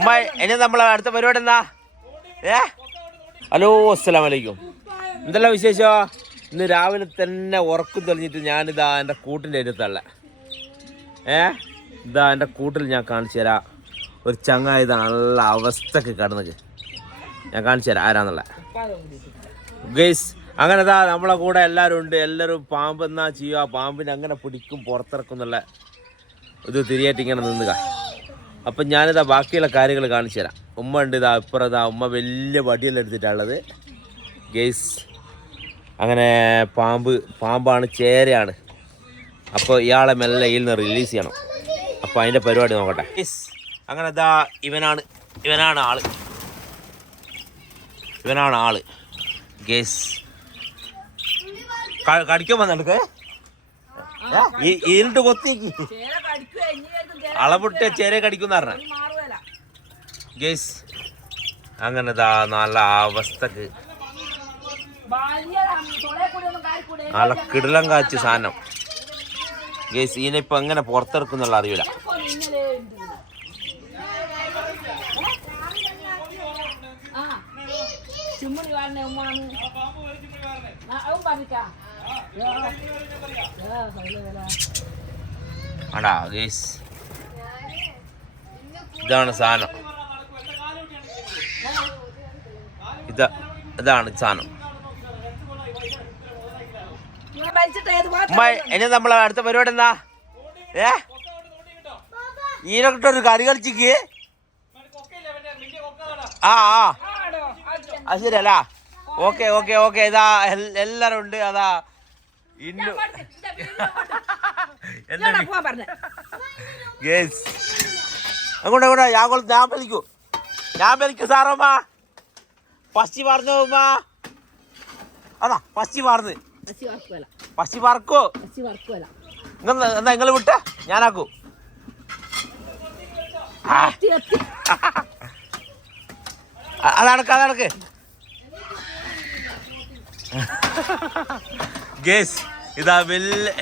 ഉമ്മ ഇനി നമ്മളെ അടുത്ത പരിപാടി എന്താ? ഏ? ഹലോ അസ്സലാം വലൈക്കും എന്തെല്ലാം വിശേഷോ? ഇന്ന് രാവിലെ തന്നെ ഉറക്കം തെളിഞ്ഞിട്ട് ഞാനിതാ എന്റെ കൂട്ടിന്റെ അരുത്തള്ള ഏ? ഇതാ എന്റെ കൂട്ടിൽ ഞാൻ കാണിച്ചു തരാം. ഒരു ചങ്ങായി നല്ല അവസ്ഥക്ക് കിടന്നത് ഞാൻ കാണിച്ചു തരാം ആരാന്നുള്ള. ഗൈസ് അങ്ങനെ ഇതാ നമ്മളെ കൂടെ എല്ലാവരും ഉണ്ട്. എല്ലാവരും പാമ്പ് എന്നാ ചെയ്യുക? പാമ്പിനെ അങ്ങനെ പിടിക്കും പുറത്തിറക്കും എന്നുള്ള ഇത് തിരിയായിട്ട് ഇങ്ങനെ നിന്നുക. അപ്പം ഞാനിതാ ബാക്കിയുള്ള കാര്യങ്ങൾ കാണിച്ചു തരാം. ഉമ്മ ഉണ്ട് ഇതാ ഇപ്പുറം ഇതാ ഉമ്മ വലിയ വടിയെല്ലാം എടുത്തിട്ടുള്ളത്. ഗെയ്സ് അങ്ങനെ പാമ്പ് പാമ്പാണ് ചേരയാണ്. അപ്പോൾ ഇയാളെ മെല്ലെ ഇതിൽ നിന്ന് റിലീസ് ചെയ്യണം. അപ്പോൾ അതിന്റെ പരിപാടി നോക്കട്ടെ. ഗെയ്സ് അങ്ങനെ ഇതാ ഇവനാണ് ഇവനാണ് ആൾ. ഇവനാണ് ആൾ. ഗേസ് കടിക്കാൻ വന്നെടുക്ക് ഇരുട്ട് കൊത്തിക്ക് അളവിട്ട് ചേരെ കടിക്കുന്ന പറഞ്ഞ. ഗേസ് അങ്ങനെ ദാ നല്ല അവസ്ഥക്ക്. നല്ല കിടലം കാച്ച് സാധനം. ഗേസ് ഇതിനെ ഇപ്പൊ എങ്ങനെ പുറത്തിറക്കുന്നുള്ള അറിയില്ല ചുമ്മാ ഉണ്ട് ഇതിന്. ആ ചുമ്മണി വാരണ ഉമ്മാണ് ആ, അവൻ പറഞ്ഞിട്ടാ. ആടാ ഗേസ്. ഇതാണ് സാധനം. ഇതാ ഇതാണ് സാധനം. ഇനി നമ്മളെ അടുത്ത പരിപാടി എന്താ? ഏ? ഈനൊക്കെ കറി കളിച്ചിക്ക്. ആ ആ. അത് ശരിയല്ല. Okay okay okay. ഇതാ എല്ലാവരും ഉണ്ട്. അതാ ഇന്നു. ഗേസ് അങ്ങോട്ട് അങ്ങോട്ട് ഞാൻ വലിക്കൂ ഞാൻ വലിക്കൂ സാറമ്മ പശി പറഞ്ഞു ഉമ്മ? അതാ പശി വറക്കുവല പശി പറക്കോ എന്നാ നിങ്ങൾ വിട്ട? ഞാനാക്കൂ. അതടക്ക് അതടക്ക് ഗേസ് ഇതാ വലിയ